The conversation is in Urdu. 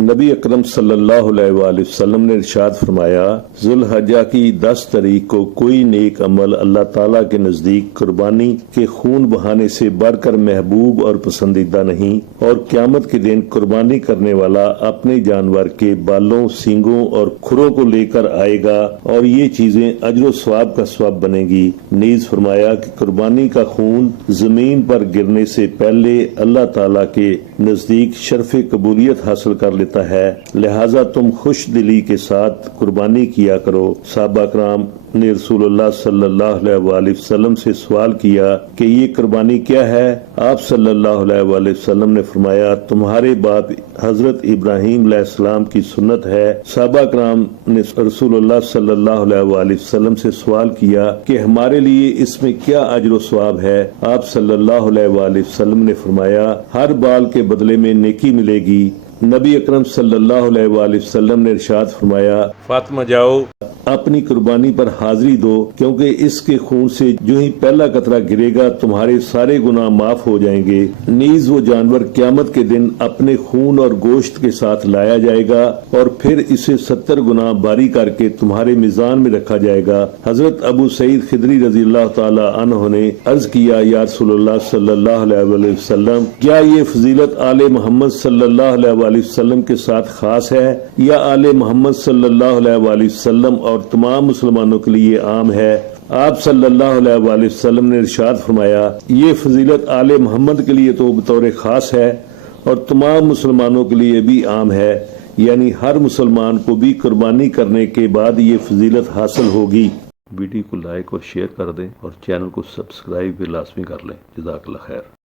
نبی اکرم صلی اللہ علیہ وآلہ وسلم نے ارشاد فرمایا، ذوالحجہ کی 10 تاریخ کو کوئی نیک عمل اللہ تعالیٰ کے نزدیک قربانی کے خون بہانے سے بڑھ کر محبوب اور پسندیدہ نہیں، اور قیامت کے دن قربانی کرنے والا اپنے جانور کے بالوں، سینگوں اور کھروں کو لے کر آئے گا اور یہ چیزیں اجر و ثواب کا سبب بنے گی۔ نیز فرمایا کہ قربانی کا خون زمین پر گرنے سے پہلے اللہ تعالیٰ کے نزدیک شرف قبولیت حاصل کر لیتا ہے، لہذا تم خوش دلی کے ساتھ قربانی کیا کرو۔ صحابہ کرام نے رسول اللہ صلی اللہ علیہ وآلہ وسلم سے سوال کیا کہ یہ قربانی کیا ہے؟ آپ صلی اللہ علیہ وآلہ وسلم نے فرمایا، تمہارے باپ حضرت ابراہیم علیہ السلام کی سنت ہے۔ صحابہ کرام نے رسول اللہ صلی اللہ علیہ وآلہ وسلم سے سوال کیا کہ ہمارے لیے اس میں کیا اجر و ثواب ہے؟ آپ صلی اللہ علیہ وآلہ وسلم نے فرمایا، ہر بال کے بدلے میں نیکی ملے گی۔ نبی اکرم صلی اللہ علیہ وآلہ وسلم نے ارشاد فرمایا، فاطمہ جاؤ اپنی قربانی پر حاضری دو، کیونکہ اس کے خون سے جو ہی پہلا قطرہ گرے گا تمہارے سارے گناہ معاف ہو جائیں گے۔ نیز وہ جانور قیامت کے دن اپنے خون اور گوشت کے ساتھ لایا جائے گا اور پھر اسے 70 گنا باری کر کے تمہارے میزان میں رکھا جائے گا۔ حضرت ابو سعید خدری رضی اللہ تعالی عنہ نے عرض کیا، یا رسول اللہ صلی اللہ علیہ وآلہ وسلم، کیا یہ فضیلت آل محمد صلی اللہ علیہ وآلہ وسلم کے ساتھ خاص ہے یا آل محمد صلی اللہ علیہ وآلہ وسلم اور تمام مسلمانوں کے لیے عام ہے؟ آپ صلی اللہ علیہ وآلہ وسلم نے ارشاد فرمایا، یہ فضیلت آل محمد کے لیے تو بطور خاص ہے اور تمام مسلمانوں کے لیے بھی عام ہے، یعنی ہر مسلمان کو بھی قربانی کرنے کے بعد یہ فضیلت حاصل ہوگی۔ ویڈیو کو لائک اور شیئر کر دیں اور چینل کو سبسکرائب بھی لازمی کر لیں۔ جزاک اللہ خیر۔